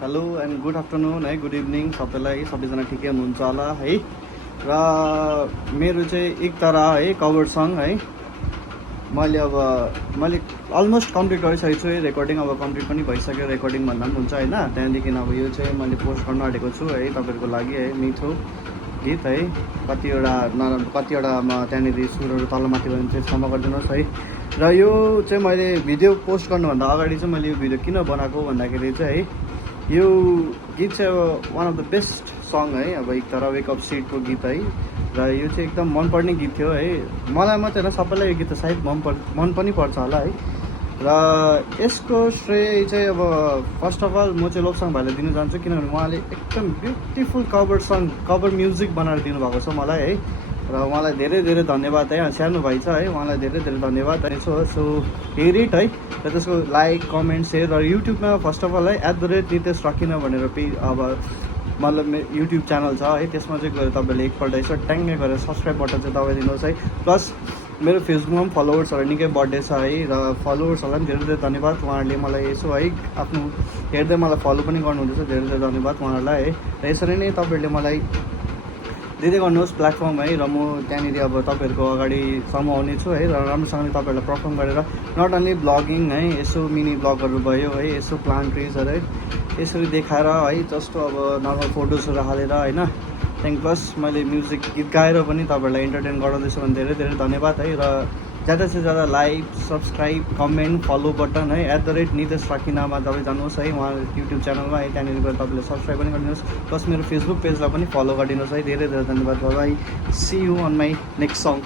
Hello and good afternoon है, good evening सबैलाई, सबैजना ठिकै हुनुहुन्छ होला है। र मेरो चाहिँ एक तारा है कभर सङ है, मैले अलमोस्ट कम्प्लिट गरिसकेको छु है। रेकर्डिङ अब कम्प्लिट पनि भइसक्यो, रेकर्डिङ भन्दा पनि हुन्छ होइन। त्यहाँदेखि अब यो चाहिँ मैले पोस्ट गर्न आँटेको छु है तपाईँहरूको लागि है। मिठो गीत है, कतिवटा त्यहाँनिर सुरहरू तलमाथि भयो भने चाहिँ क्षमा गरिदिनुहोस् है। र यो चाहिँ मैले भिडियो पोस्ट गर्नुभन्दा अगाडि चाहिँ मैले यो भिडियो किन बनाएको भन्दाखेरि चाहिँ है, यो गीत चाहिँ अब one of the best song है। अब एक तर वेकअप सिटको गीत है, र यो चाहिँ एकदम मनपर्ने गीत थियो है। मलाई मात्रै होइन, सबैलाई यो गीत त सायद मन पनि पर्छ होला है। र यसको श्रेय चाहिँ अब फर्स्ट अफ अल म चाहिँ लोकसङ भाइलाई दिन चाहन्छु, किनभने उहाँले एकदम ब्युटिफुल कभर म्युजिक बनाएर दिनुभएको छ मलाई है। र उहाँलाई धेरै धेरै धन्यवाद है। सानो भाइ छ है, उहाँलाई धेरै धेरै धन्यवाद है। सो हेर इट है, र त्यसको लाइक कमेन्ट सेयर, र युट्युबमा फर्स्ट अफ अल है @नितेश रकिन भनेर अब मतलब युट्युब च्यानल छ है, त्यसमा चाहिँ गएर तपाईँले एकपल्ट यसो ट्याङ्गे गरेर सब्सक्राइब बटन चाहिँ दबाइदिनुहोस् है। प्लस मेरो फेसबुकमा पनि फलोवर्सहरू निकै बढ्दै छ है, र फलोवर्सहरूलाई पनि धेरै धेरै धन्यवाद। उहाँहरूले मलाई यसो है आफ्नो हेर्दै मलाई फलो पनि गर्नुहुँदैछ, धेरै धेरै धन्यवाद उहाँहरूलाई है। र यसरी नै तपाईँहरूले मलाई दिँदै गर्नुहोस् प्लेटफर्म है, र म त्यहाँनिर अब तपाईँहरूको अगाडिसम्म आउनेछु है। र राम्रोसँगले तपाईँहरूलाई पर्फर्म गरेर नट ओन्ली ब्लगिङ है, यसो मिनी ब्लगहरू भयो है, यसो प्लान्ट ट्रिजहरू है यसरी देखाएर है, जस्तो अब नर्मल फोटोजहरू हालेर होइन। त्यहाँदेखि प्लस मैले म्युजिक गीत गाएर पनि तपाईँहरूलाई इन्टरटेन गराउँदैछु भने धेरै धेरै धन्यवाद है। र ज्यादा से ज्यादा like subscribe comment follow button है @नितेश रकिनामा तपाईँ जानुहोस् है, उहाँ युट्युब च्यानलमा है। त्यहाँनिर गएर तपाईँले सब्सक्राइब पनि गरिदिनुहोस्, प्लस मेरो फेसबुक पेजलाई पनि फलो गरिदिनुहोस् है। धेरै धेरै धन्यवाद। Bye, see you on my next song.